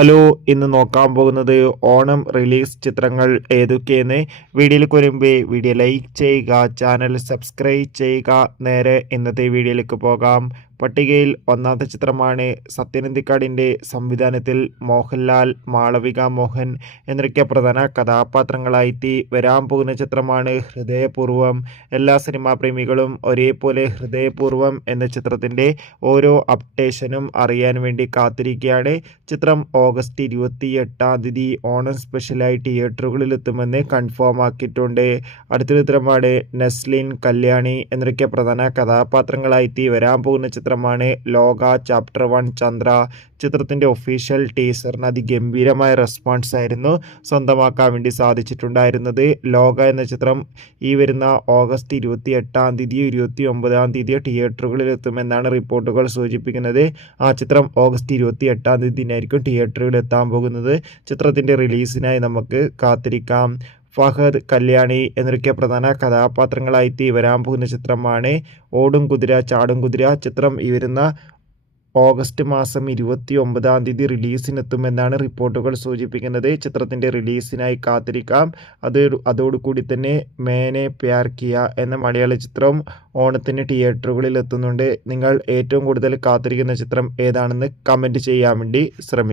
Hello, ഇന്ന് നോക്കാൻ പോകുന്നത് ഓണം റിലീസ് ചിത്രങ്ങൾ ഏതൊക്കെയെന്ന്. വീഡിയോയിലേക്ക് വരുമ്പോൾ വീഡിയോ ലൈക്ക് ചെയ്യുക, ചാനൽ സബ്സ്ക്രൈബ് ചെയ്യുക. നേരെ ഇന്നത്തെ വീഡിയോയിലേക്ക് പോകാം. പട്ടികയിൽ ഒന്നാമത്തെ ചിത്രമാണ് സത്യനന്ദിക്കാടിൻ്റെ സംവിധാനത്തിൽ മോഹൻലാൽ, മാളവിക മോഹൻ എന്നൊക്കെ പ്രധാന കഥാപാത്രങ്ങളായി വരാൻ പോകുന്ന ചിത്രമാണ് ഹൃദയപൂർവ്വം. എല്ലാ സിനിമാ പ്രേമികളും ഒരേപോലെ ഹൃദയപൂർവ്വം എന്ന ചിത്രത്തിൻ്റെ ഓരോ അപ്ഡേഷനും അറിയാൻ വേണ്ടി കാത്തിരിക്കുകയാണ്. ചിത്രം ഓഗസ്റ്റ് 28 ഓണം സ്പെഷ്യലായി തിയേറ്ററുകളിലെത്തുമെന്ന് കൺഫേം ആക്കിയിട്ടുണ്ട്. അടുത്തൊരു ചിത്രമാണ് നസ്ലിൻ, കല്യാണി എന്നൊക്കെ പ്രധാന കഥാപാത്രങ്ങളായി വരാൻ പോകുന്ന ചിത്രമാണ് ലോക ചാപ്റ്റർ 1 ചന്ദ്ര. ചിത്രത്തിൻ്റെ ഒഫീഷ്യൽ ടീസറിന് അതിഗംഭീരമായ റെസ്പോൺസ് ആയിരുന്നു സ്വന്തമാക്കാൻ വേണ്ടി സാധിച്ചിട്ടുണ്ടായിരുന്നത്. ലോക എന്ന ചിത്രം ഈ വരുന്ന ഓഗസ്റ്റ് 28 29 തിയേറ്ററുകളിലെത്തുമെന്നാണ് റിപ്പോർട്ടുകൾ സൂചിപ്പിക്കുന്നത്. ആ ചിത്രം ഓഗസ്റ്റ് 28 തിയേറ്ററുകളിൽ എത്താൻ പോകുന്നത്. ചിത്രത്തിൻ്റെ റിലീസിനായി നമുക്ക് കാത്തിരിക്കാം. ഫഹദ്, കല്യാണി എന്നൊക്കെ പ്രധാന കഥാപാത്രങ്ങളായി വരാൻ പോകുന്ന ചിത്രമാണ് ഓടും കുതിര ചാടും കുതിര. ചിത്രം ഈ വരുന്ന ഓഗസ്റ്റ് മാസം 29 റിലീസിനെത്തുമെന്നാണ് റിപ്പോർട്ടുകൾ സൂചിപ്പിക്കുന്നത്. ചിത്രത്തിൻ്റെ റിലീസിനായി കാത്തിരിക്കാം. അതോടുകൂടി തന്നെ മേനെ പ്യാർ കിയ എന്ന മലയാള ചിത്രം ഓണത്തിന് തിയേറ്ററുകളിൽ എത്തുന്നുണ്ട്. നിങ്ങൾ ഏറ്റവും കൂടുതൽ കാത്തിരിക്കുന്ന ചിത്രം ഏതാണെന്ന് കമൻറ്റ് ചെയ്യാൻ വേണ്ടി ശ്രമിക്കുക.